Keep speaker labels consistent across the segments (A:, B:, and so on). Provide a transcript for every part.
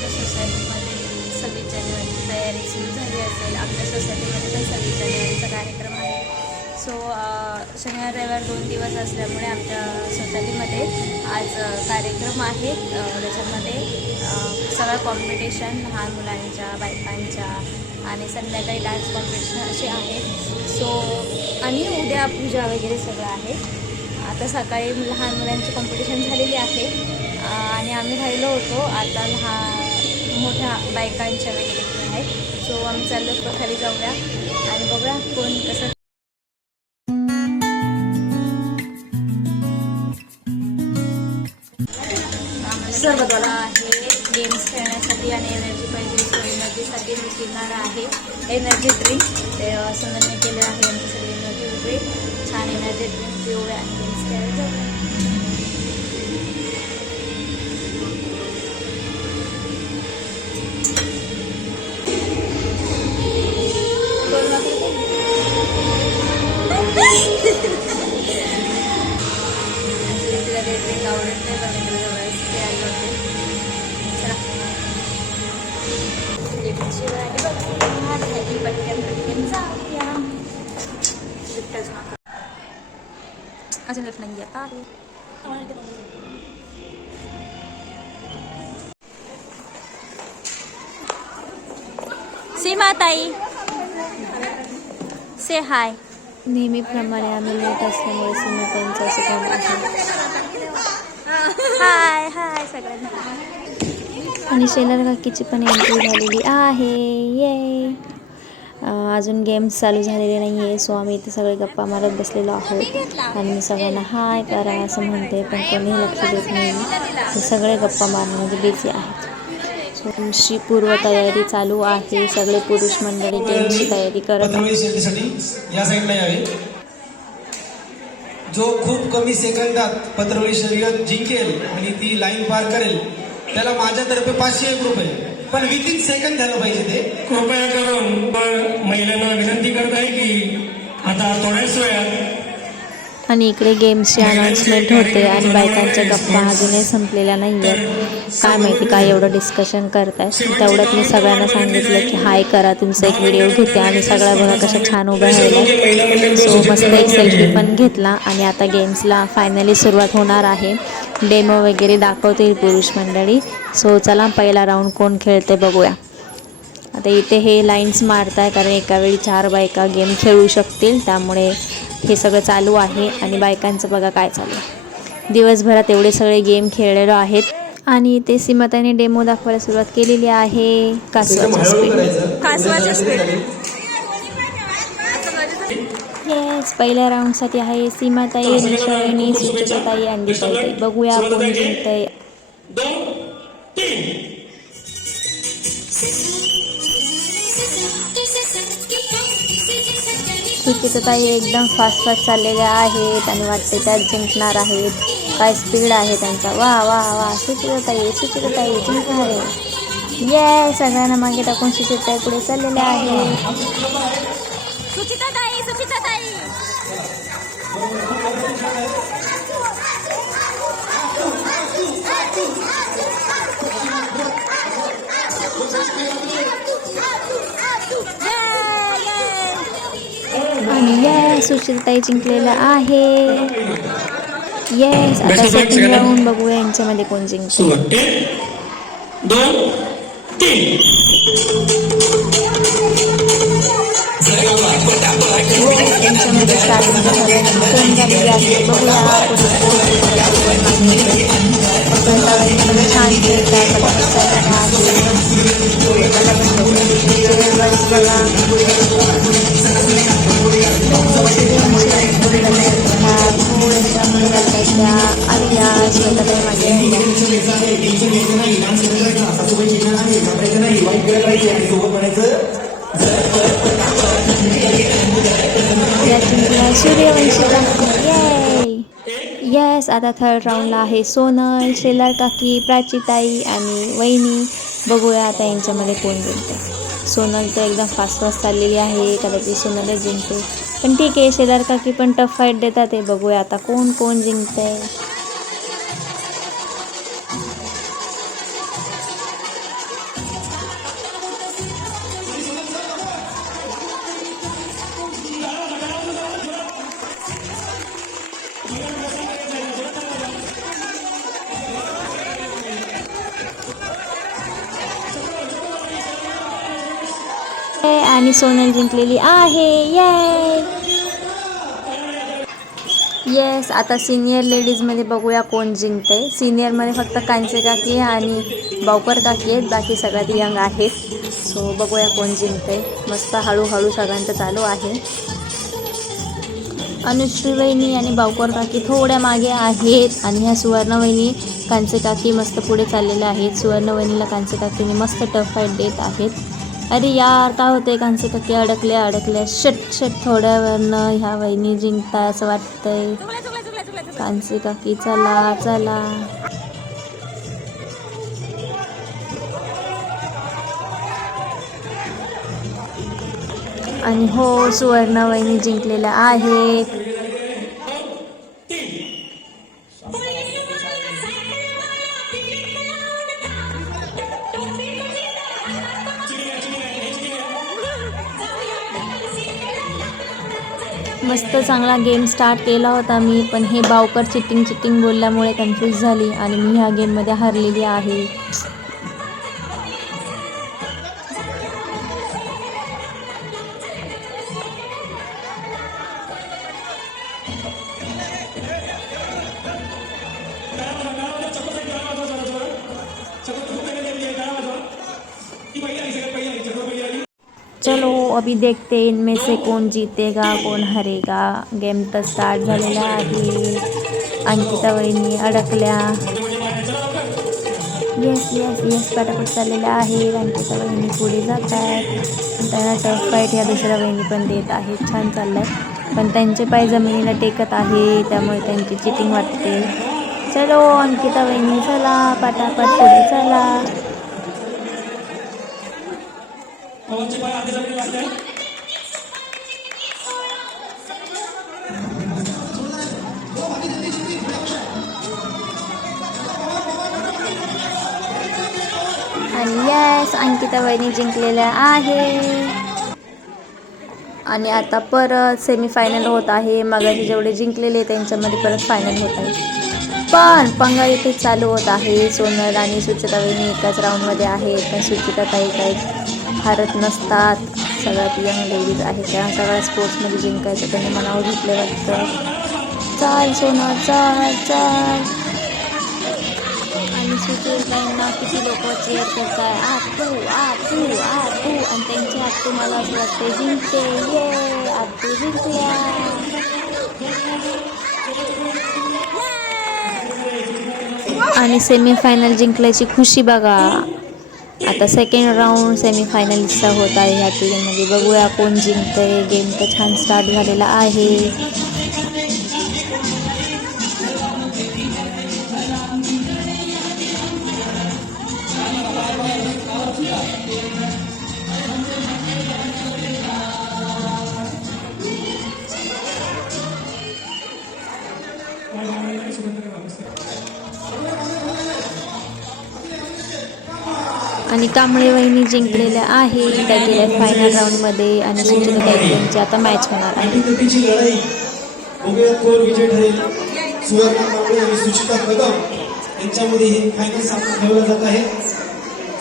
A: आपल्या सोसायटीमध्ये सव्वीस जानेवारीची तयारी सुरू झाली असेल. आपल्या सोसायटीमध्ये पण सव्वीस जानेवारीचा कार्यक्रम आहे. सो शनिवार रविवार दोन दिवस असल्यामुळे आमच्या सोसायटीमध्ये आज कार्यक्रम आहे. त्याच्यामध्ये सगळं कॉम्पिटिशन लहान मुलांच्या बायकांच्या आणि संध्याकाळी डान्स कॉम्पिटिशन असे आहे. सो आणि उद्या पूजा वगैरे सगळं आहे. आता सकाळी लहान मुलांची कॉम्पिटिशन झालेली आहे. आणि आम्ही राहिलो होतो. आता लहान मोठ्या बायकांच्या वगैरे पण आहेत. सो आम्ही चाललो खाली जाऊया. आणि बघूया कोण कसं सर्व आहे. गेम्स खेळण्यासाठी आणि एनर्जी पाहिजे सो एनर्जीसाठी मी पिणार आहे. एनर्जी ड्रिंक ते सुंदरने केलं आहे. आमच्यासाठी एनर्जी ड्रिंक छान एनर्जी ड्रिंक पिऊया आणि गेम्स खेळायला जाऊया. ड्रिंक आवडत नाही पण इकडे जवळच खेळायला होते चला लिफ्टची गाडी बघूया खाली पटकन पटकन जाऊया लिफ्टच नका अजून लिफ्ट नाही आता सीमा ताई से हाय नेहमीप्रमाणे आम्ही लेट असल्यामुळे सीमाताईंचं असं काम आहे. हाय हाय सगळ्यांना. आणि शेलर काकीची पण एंट्री झालेली आहे. ये अजून गेम्स चालू झालेले नाही आहे सो आम्ही इथे सगळे गप्पा मारत बसलेलो आहोत. आणि मी सगळ्यांना हाय करा असं म्हणते पण कोणीही लक्ष देत नाही. सगळे गप्पा मारण्यामध्ये बिझी आहेत तुमची पूर्वतयारी चालू आहे. सगळे पुरुष मंडळी गेमची तयारी करत
B: या साईडला यावे. जो खूप कमी सेकंदात पत्रवळी शर्यत जिंकेल आणि ती लाईन पार करेल त्याला माझ्यातर्फे पाचशे एक रुपये. पण विदिन सेकंड झालं पाहिजे ते.
C: कृपया करून ब- महिलांना विनंती करत आहे की आता थोड्याच वेळात
A: आणि इकडे गेम्सची अनाउन्समेंट होते आणि बायकांच्या गप्पा अजूनही संपलेल्या नाही आहेत काय माहिती काय एवढं डिस्कशन करताय तेवढ्यात मी सगळ्यांना सांगितलं की हाय करा तुमचा एक व्हिडिओ घेते आणि सगळ्या बघा कशा छान उभ्या राहिल्या सो मस्त एक सेल्फी पण घेतला आणि आता गेम्सला फायनली सुरुवात होणार आहे. डेमो वगैरे दाखवतील पुरुष मंडळी. सो चला पहिला राऊंड कोण खेळते बघूया. आता इथे हे लाईन्स मारत आहे कारण एका वेळी चार बायका गेम खेळू शकतील. त्यामुळे हे सगळं चालू आहे आणि बायकांचं बघा काय चालू आहे. दिवसभरात एवढे सगळे गेम खेळलेलो आहेत. आणि इथे सीमाताने डेमो दाखवायला सुरुवात केलेली आहे. कासवाच्या स्पीड कासवाच्या स्पीड येस पहिल्या राऊंडसाठी आहे सीमाताई निशाळी सुचिताताई आणि ताई. बघूया कोण जिंकतंय
C: दोन तीन.
A: सुचिताताई एकदम फास्ट फास्ट चाललेल्या आहेत आणि वाटते त्यात जिंकणार आहेत. काय स्पीड आहे त्यांचा वा वा वा. सुचिताताई सुचिताताई जिंकणार. आहे ये सगळ्यांना मागे टाकून सुचिताताई पुढे चाललेल्या आहेत. येस सुचिताताई जिंकलेला आहे. येस आता सेकंड राऊंड बघूया यांच्यामध्ये कोण जिंकतो
C: दोन तीन
A: यांच्यामध्ये स्टार्टिंग कोण झालेली आहे बघूया कोणी छान खेळतात या ये येस आता थर्ड राऊंडला आहे सोनल शेलार काकी प्राचीताई आणि वहिनी. बघूया आता यांच्यामध्ये कोण जिंकते. सोनल तर एकदम फास्ट फास्ट चाललेली आहे. कदाचित सोनलच जिंकते पण ठीक आहे शेलार काकी पण टफ फाईट देतात ते बघूया आता कोण कोण जिंकतंय. आणि सोनल जिंकलेली आहे. येस आता सिनियर लेडीजमध्ये बघूया कोण जिंकते. सिनियरमध्ये फक्त कांचे काकी आणि बावकर काकी आहेत. बाकी सगळ्यात यंग आहेत. सो बघूया कोण जिंकते. मस्त हळूहळू सगळ्यांचं चालू आहे. अनुश्री वहिनी आणि बावकर काकी थोड्या मागे आहेत. आणि ह्या सुवर्ण वहिनी कांचे काकी मस्त पुढे चाललेल्या आहेत. सुवर्ण वहिनीला कांचे काकीने मस्त टफ फाईट देत आहेत. अरे यार काय होते कांसे काकी अडकले अडकले. शट शट थोड्या वेळनं ह्या वहिनी जिंकताय असं वाटतंय. कांसी काकी चला चला. आणि हो सुवर्ण वहिनी जिंकलेल्या आहेत. चांगला गेम स्टार्ट केला होता मी पण हे बावकर चिटिंग चिटिंग बोलल्यामुळे कन्फ्यूज झाली आणि मी ह्या गेममध्ये हरलेली आहे. अभी देखते हैं इनमें से कोण जीतेगा कोण हरेगा। गेम तर स्टार्ट झालेला आहे. अंकिता वहिनी अडकल्या. येस येस येस पटापट चाललेल्या आहेत अंकिता वहिनी पुढे जात आहेत त्यांना टफ फाईट ह्या दुसऱ्या वहिनी पण देत आहेत. छान चाललंय. पण त्यांचे पाय जमिनीला टेकत आहे. त्यामुळे त्यांची चिटिंग वाटते. चलो अंकिता वहिनी चला पटापट पुढे चला.
C: पवनचे पाय आधी जमिनी वाटल्या
A: आणि यस अंकिता वहिनी जिंकलेल्या आहे आणि आता परत सेमीफायनल होत आहे. मगाशी जेवढे जिंकलेले त्यांच्यामध्ये परत फायनल होत आहे. पण पंगा इथे चालू होत आहे. सोनल आणि सुचिता वहिनी एकाच राऊंडमध्ये आहे पण सुचिता काही काही हारत नसतात. सगळ्यात यंग लेडीज आहेत त्या. सगळ्या स्पोर्ट्समध्ये जिंकायचं. त्यांनी मनावर घेतलं वाटतं. चाल सोनल चाल चाल. आणि सुचेताईंना किती लोक चेअर करताय? आतू आतू आतू. आणि त्यांची आतू मला असं वाटते जिंकते. ये आतू जिंकल्या आणि सेमीफायनल जिंकल्याची खुशी बघा. आता सेकंड राऊंड सेमीफायनलचा होत आहे. ह्या टीममध्ये बघूया कोण जिंकतंय. गेम तर छान स्टार्ट झालेला आहे. आणि कांबळे वहिनी जिंकलेल्या आहे. त्या गेल्या फायनल राऊंडमध्ये आणि सुचिता ताई यांची आता मॅच होणार आहे.
B: कोण सुचिता कदम यांच्यामध्ये हे फायनल सामना खेळला जात आहे.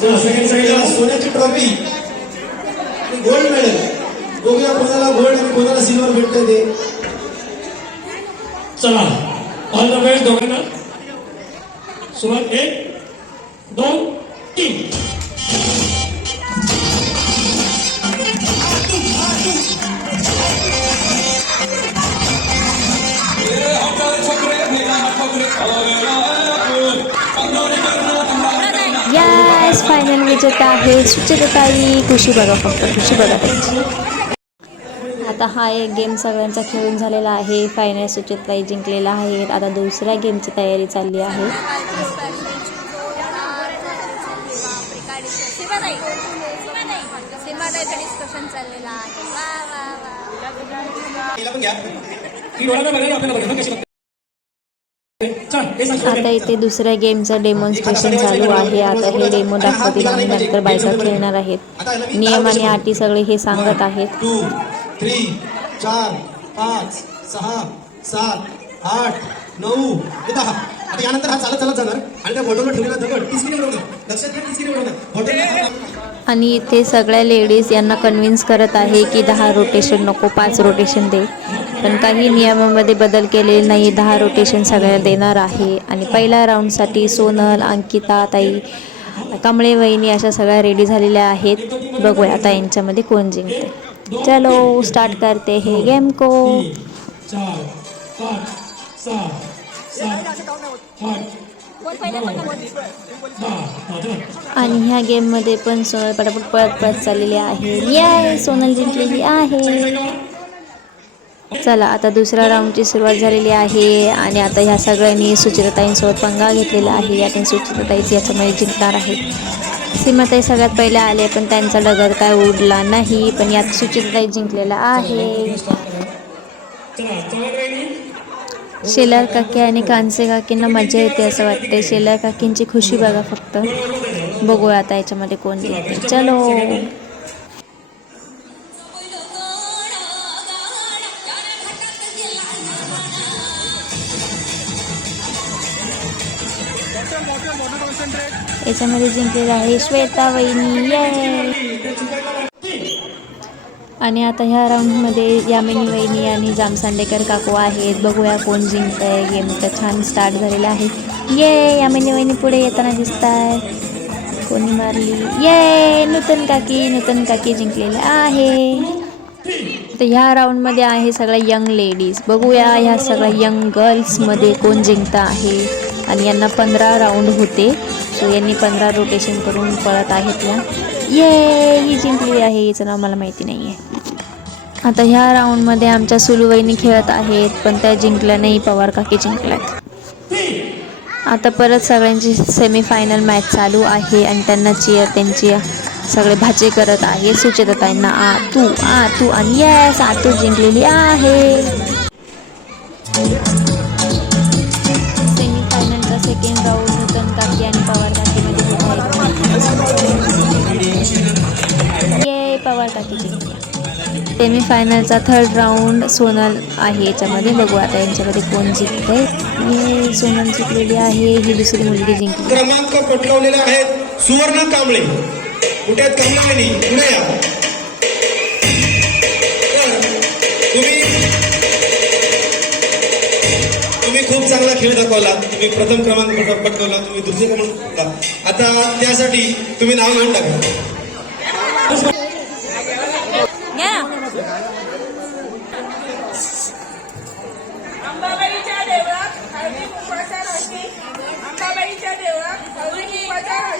C: चला सेकंड साईडला
B: सोन्याची ट्रॉफी आणि गोल्ड मेडल बघूया कोणाला गोल्ड आणि कोणाला सिल्वर भेटतं ते.
C: चला ऑल द बेस्ट दोघांना. सुरुवात एक दोन तीन.
A: फायनल विजेता आहे सुचेताई खुशी बघा फक्त खुशी बघा त्यांची आता हा एक गेम सगळ्यांचा खेळून झालेला आहे. फायनल सुचेताई जिंकलेला आहे. आता दुसऱ्या गेमची तयारी चालली आहे.
D: चाललेला आहे
A: आता इथे दुसऱ्या गेमचं डेमॉन्स्ट्रेशन चालू आहे. आता हे डेमो दाखवतील आणि नंतर बायका खेळणार आहेत. नियम आणि अटी सगळे हे सांगत आहेत.
B: टू थ्री चार पाच सहा सात आठ नऊ ते दहा. आता यानंतर हा चालत चालत जाणार. आणि त्या बॉटलवर ठेवलेला दगड लक्षात घ्या बॉटल
A: आणि इथे सगळ्या लेडीज यांना कन्व्हिन्स करत आहे की दहा रोटेशन नको पाच रोटेशन दे. पण काही नियमामध्ये बदल केलेले नाही दहा रोटेशन सगळ्यांना देणार आहे. आणि पहिल्या राऊंडसाठी सोनल अंकिता ताई कांबळे वहिनी अशा सगळ्या रेडी झालेल्या आहेत. बघूया आता यांच्यामध्ये कोण जिंकते. चलो स्टार्ट करते हे गेम को
C: चार
A: आणि ह्या गेममध्ये पण सोनल पटापट पळत पळत चाललेली आहे. याय सोनल जिंकलेली आहे. चला आता दुसऱ्या राऊंडची सुरुवात झालेली आहे. आणि आता ह्या सगळ्यांनी सुचिताताईंसोबत पंगा घेतलेला आहे. आणि सुचिताताईच याच्यामध्ये जिंकणार आहे. सीमाताई सगळ्यात पहिले आले पण त्यांचा डगर काय उडला नाही. पण यात सुचिताताई जिंकलेला आहे. शेलार काकी आणि कांसे काकींना मजा येते असं वाटते शेलार काकींची खुशी बघा फक्त. बघू आता याच्यामध्ये कोण जिंकते. चलो. याच्यामध्ये जिंकलेला आहे श्वेता वहिनी. आणि आता ह्या राऊंडमध्ये यामिनी वहिनी आणि जामसांडेकर काकू आहेत. बघूया कोण जिंकत आहे गेम तर छान स्टार्ट झालेला आहे. ये यामिनी वहिनी पुढे येताना दिसत आहे कोणी मारली? ये नूतन काकी नूतन काकी जिंकलेले आहे. तर ह्या राऊंडमध्ये आहे सगळ्या यंग लेडीज बघूया ह्या सगळ्या यंग गर्ल्समध्ये कोण जिंकत आहे. आणि यांना पंधरा राऊंड होते. सो यांनी पंधरा रोटेशन करून पळत आहेत या. ये ही जिंकली आहे हिचं नाव मला माहिती नाही आहे आता ह्या राऊंडमध्ये आमच्या सुलुवाईने खेळत आहेत पण त्या जिंकल्या नाही पवार काकी जिंकल्यात. आता परत सगळ्यांची सेमीफायनल मॅच चालू आहे आणि त्यांना चिअर त्यांची सगळे भाचे करत आहे. सुचेताताईंना आ तू आ तू आणि येस आ तू जिंकलेली आहे. सेमीफायनलचा सेकंड राऊंड नूतन काकी आणि पवार काकीमध्ये साठी जिंकला सेमीफायनलचा थर्ड राऊंड सोनल आहे याच्यामध्ये. बघू आता यांच्यामध्ये कोण जिंकते ये सोनल जिंकलेली आहे. ही दुसरी मुलगी जिंकली.
B: क्रमांक पटकवलेला आहे सुवर्ण कांबळे. कुठे आहेत कांबळे तुम्ही तुम्ही खूप चांगला खेळ दाखवला. तुम्ही प्रथम क्रमांक पटकवला पटकावला. तुम्ही दुसरे क्रमांक आता त्यासाठी तुम्ही नाव घेऊन टाका.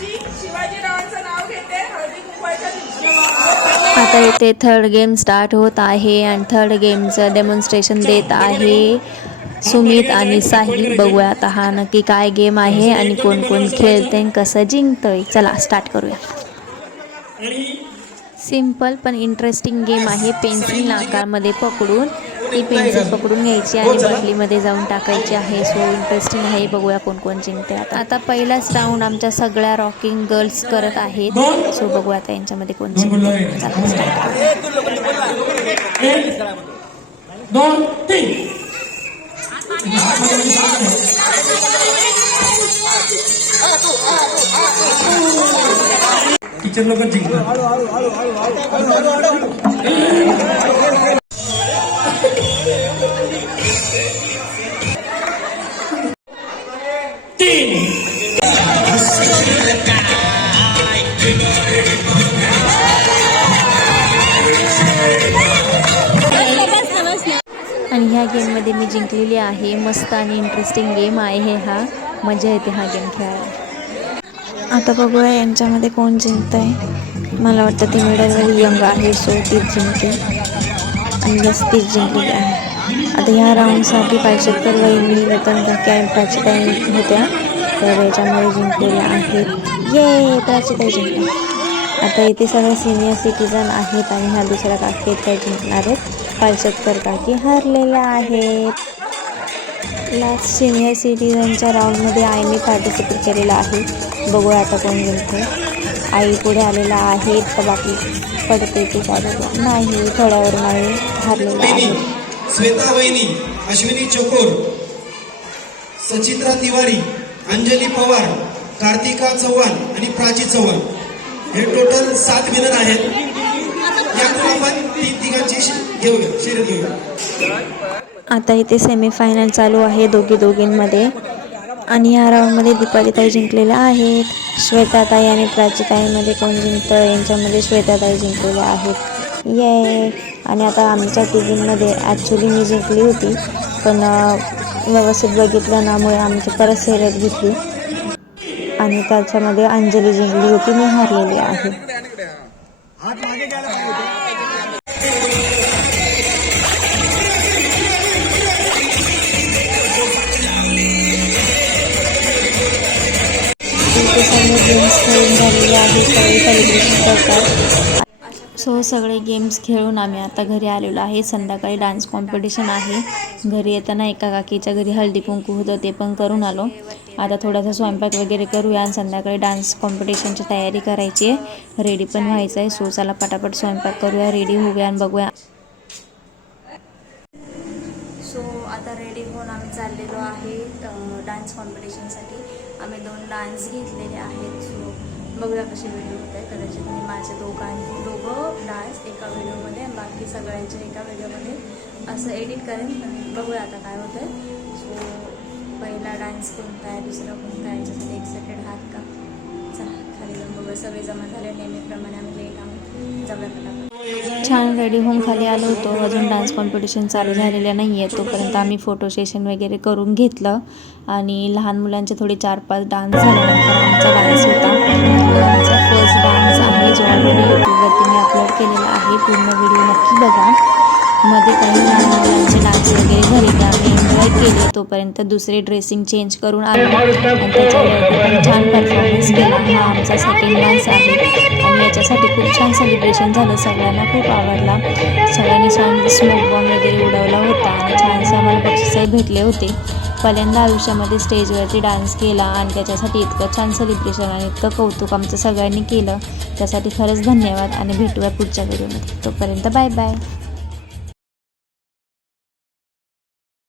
E: कुंकवाचा राशी शिवाजीरावांचं नाव घेते. हळदी कुंकवाच्या दिवशी.
A: आता इथे थर्ड गेम स्टार्ट होत आहे आणि थर्ड गेमचं डेमॉन्स्ट्रेशन देत आहे. सुमित आणि साहिल बघूया आता हा नक्की काय गेम आहे आणि कोण कोण खेळते कसं जिंकतंय. चला स्टार्ट करूया. सिंपल पण इंटरेस्टिंग गेम आहे पेन्सिल नाकामध्ये पकडून ती पेन्सिल पकडून घ्यायची आणि बाटलीमध्ये जाऊन टाकायची आहे सो इंटरेस्टिंग आहे बघूया कोण कोण जिंकते आता आता पहिलाच राऊंड आमच्या सगळ्या रॉकिंग गर्ल्स करत आहेत सो बघूया आता यांच्यामध्ये कोण जिंकते
C: टीचर लोक
A: आणि ह्या गेममध्ये मी जिंकलेली आहे. मस्त आणि इंटरेस्टिंग गेम आहे हे हा. मजा येते हा गेम खेळायला. आता बघूया यांच्यामध्ये कोण जिंकत आहे मला वाटतं ती मिडलवाली यंग आहे सो तीच जिंकते आणि यस तीच जिंकली आहे. आता ह्या राऊंडसाठी पायशेतकर वहिनी रतन काकी आणि प्राचीताई होत्या. तर याच्यामध्ये जिंकलेल्या आहेत. ये प्राचीताई जिंकल्या. आता इथे सगळे सिनियर सिटीजन आहेत आणि ह्या दुसऱ्या काकी त्या जिंकणार आहेत. पायशेतकर काकी हरलेल्या आहेत. लास्ट सिनियर सिटीजनच्या राऊंडमध्ये आईने पार्टिसिपेट केलेलं आहे. बघूया आता कोण जिंकते आई पुढे आलेला आहे तर बाकी पडते की बघूया नाही थोड्यावरून आई हरलेला आहे.
B: श्वेता वहिनी अश्विनी चकोर सचित्रा तिवारी अंजली पवार कार्तिका चव्हाण आणि प्राची चव्हाण. हे टोटल सात विनर आहेत. यातून आपण ती तिघांची घेऊया शर्यत घेऊया
A: आता इथे सेमीफायनल चालू आहे दोघी दोघींमध्ये. आणि या राऊंडमध्ये दीपालीताई जिंकलेल्या आहेत. श्वेताताई आणि प्राचीताईमध्ये कोण जिंकतं? यांच्यामध्ये श्वेताताई जिंकलेल्या आहेत. ये आणि आता आमच्या टीव्हीमध्ये ॲक्च्युली मी जिंकली होती पण व्यवस्थित बघितलं नामुळे आमची परत सेरत घेतली. आणि त्याच्यामध्ये अंजली जिंकली होती मी हारलेली आहे. गेम्स खेळून झालेले आहे सगळे सेलिब्रेशन करतात सो सगळे गेम्स खेळून आम्ही आता घरी आलेलो आहे. संध्याकाळी डान्स कॉम्पिटिशन आहे. घरी येताना एका काकीच्या घरी हळदी कुंकू होतं ते पण करून आलो. आता थोडासा स्वयंपाक वगैरे करूया आणि संध्याकाळी डान्स कॉम्पिटिशनची तयारी करायची आहे. रेडी पण व्हायचं आहे सो चला पटापट स्वयंपाक करूया रेडी होऊया आणि बघूया. सो आता रेडी होऊन आम्ही चाललेलो आहे डान्स कॉम्पिटिशनसाठी आम्ही दोन डान्स घेतले. बघूया कसे व्हिडिओ होत. आहे कदाचित मी माझे दोघांनी दोघं डान्स एका व्हिडिओमध्ये आणि बाकी सगळ्यांच्या एका व्हिडिओमध्ये असं एडिट करेन. बघूया आता काय होतं आहे सो पहिला डान्स कोणता आहे दुसरा कोणता आहे याच्यासाठी एक्सायटेड आहात का? चला खाली जाऊन बघूया. सगळे जमा झाले नेहमीप्रमाणे आम्ही लेट आहोत. जाऊया छान रेडी होऊन खाली आलो होतो. अजून डान्स कॉम्पिटिशन चालू झालेलं नाही आहे तोपर्यंत आम्ही फोटो सेशन वगैरे करून घेतलं. आणि लहान मुलांचे थोडे चार पाच डान्स झाल्यानंतर आमचा डान्स होता. मुलांचा फर्स्ट डान्स आहे जो ऑलरेडी यूट्यूबवरती मी अपलोड केलेला आहे. पूर्ण व्हिडिओ नक्की बघा. मध्ये काही लहान मुलांचे डान्स वगैरे झाले ते आम्ही एन्जॉय केले. तोपर्यंत दुसरे ड्रेसिंग चेंज करून आलो. आणि त्याच्यावरती पण छान परफॉर्मन्स केला. हा आमचा सेकंड डान्स आहे. आणि याच्यासाठी खूप छान सेलिब्रेशन झालं. सगळ्यांना खूप आवडला. सगळ्यांनी छान स्मोक बॉम्ब वगैरे उडवला होता. आणि छानसे आम्हाला बक्षीसही भेटले होते. पहिल्यांदा आयुष्यामध्ये स्टेजवरती डान्स केला आणि त्याच्यासाठी इतकं छान सेलिब्रेशन आणि इतकं कौतुक आमचं सगळ्यांनी केलं. त्यासाठी खरंच धन्यवाद आणि भेटूया पुढच्या व्हिडिओमध्ये तोपर्यंत बाय बाय